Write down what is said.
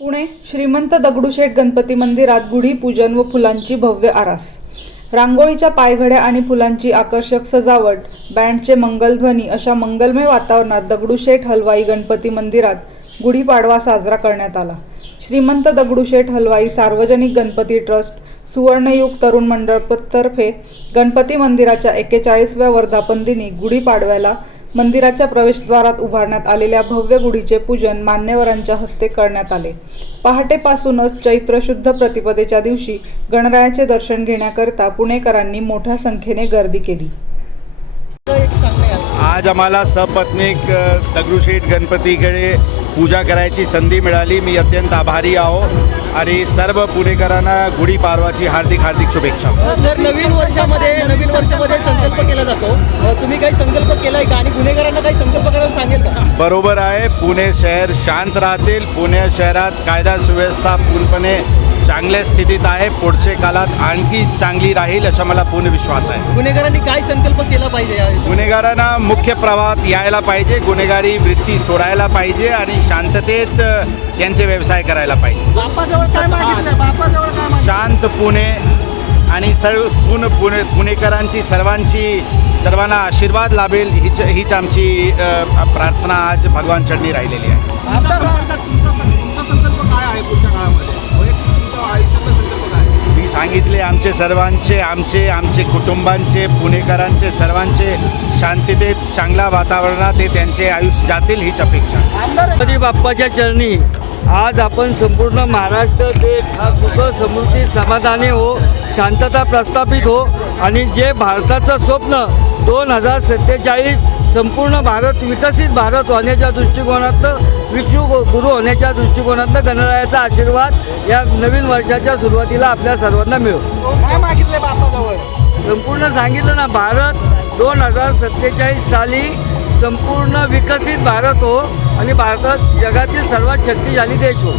पुणे श्रीमंत दगडूशेठ गणपती मंदिरात गुढीपूजन व फुलांची भव्य आरास. रांगोळीच्या पायघड्या आणि फुलांची आकर्षक सजावट बँडचे मंगलध्वनी अशा मंगलमय वातावरणात दगडूशेठ हलवाई गणपती मंदिरात गुढीपाडवा साजरा करण्यात आला. श्रीमंत दगडूशेठ हलवाई सार्वजनिक गणपती ट्रस्ट सुवर्णयुग तरुण मंडळतर्फे गणपती मंदिराच्या एक्केचाळीसव्या वर्धापन दिनी गुढीपाडव्याला मंदिराच्या प्रवेशद्वारात उभारण्यात आलेल्या भव्य गुढीचे पूजन मान्यवरांच्या हस्ते करण्यात आले. पहाटेपासूनच चैत्र शुद्ध प्रतिपदेच्या दिवशी गणरायाचे दर्शन घेण्याकरिता पुणेकरांनी मोठ्या संख्येने गर्दी केली. आज आम्हाला सपत्नीक दगडूशेठ गणपतीकडे पूजा करायची संधी मिळाली. मी अत्यंत आभारी आहो आणि सर्व पुणेकरांना गुढीपाडवाची हार्दिक हार्दिक शुभेच्छा. सर नवीन वर्षामध्ये नवीन वर्षामध्ये संकल्प केला जातो. तुम्ही काही संकल्प केलाय का? आणि गुन्हेगारांना काही संकल्प करायला सांगेल का? बरोबर आहे. पुणे शहर शांत राहतील. पुणे शहरात कायदा सुव्यवस्था पूर्णपणे चांगल्या स्थितीत आहे. पुढच्या काळात आणखी चांगली राहील असा मला पूर्ण विश्वास आहे. गुन्हेगारांनी काय संकल्प केला पाहिजे गुन्हेगारांना मुख्य प्रवाहात यायला पाहिजे. गुन्हेगारी वृत्ती सोडायला पाहिजे आणि शांततेत त्यांचे व्यवसाय करायला पाहिजे. बापाजवळ काय मागितलं बापाजवळ काय मागितलं? शांत पुणे आणि सर्व पूर्ण पुणे पुणेकरांची सर्वांची सर्वांना आशीर्वाद लाभेल. हीच हीच आमची अ, प्रार्थना आज भगवान चरणी राहिलेली आहे. सांगितले आमचे सर्वांचे आमचे आमचे कुटुंबांचे पुणेकरांचे सर्वांचे शांततेत चांगल्या वातावरणात ते त्यांचे आयुष्य जातील हीच अपेक्षा आहे. गणपती बाप्पाच्या चरणी आज आपण संपूर्ण महाराष्ट्र देश हा सुख समृद्धी समाधानी हो शांतता प्रस्थापित हो आणि जे भारताचं स्वप्न दोन हजार सत्तेचाळीस संपूर्ण भारत विकसित भारत होण्याच्या दृष्टिकोनातनं विश्व गुरु होण्याच्या दृष्टिकोनातनं गणरायाचा आशीर्वाद या नवीन वर्षाच्या सुरुवातीला आपल्या सर्वांना मिळो. काय मागितले बापाजवळ? संपूर्ण सांगितलं ना भारत दोन हजार सत्तेचाळीस साली संपूर्ण विकसित भारत हो आणि भारतात जगातील सर्वात शक्तिशाली देश हो.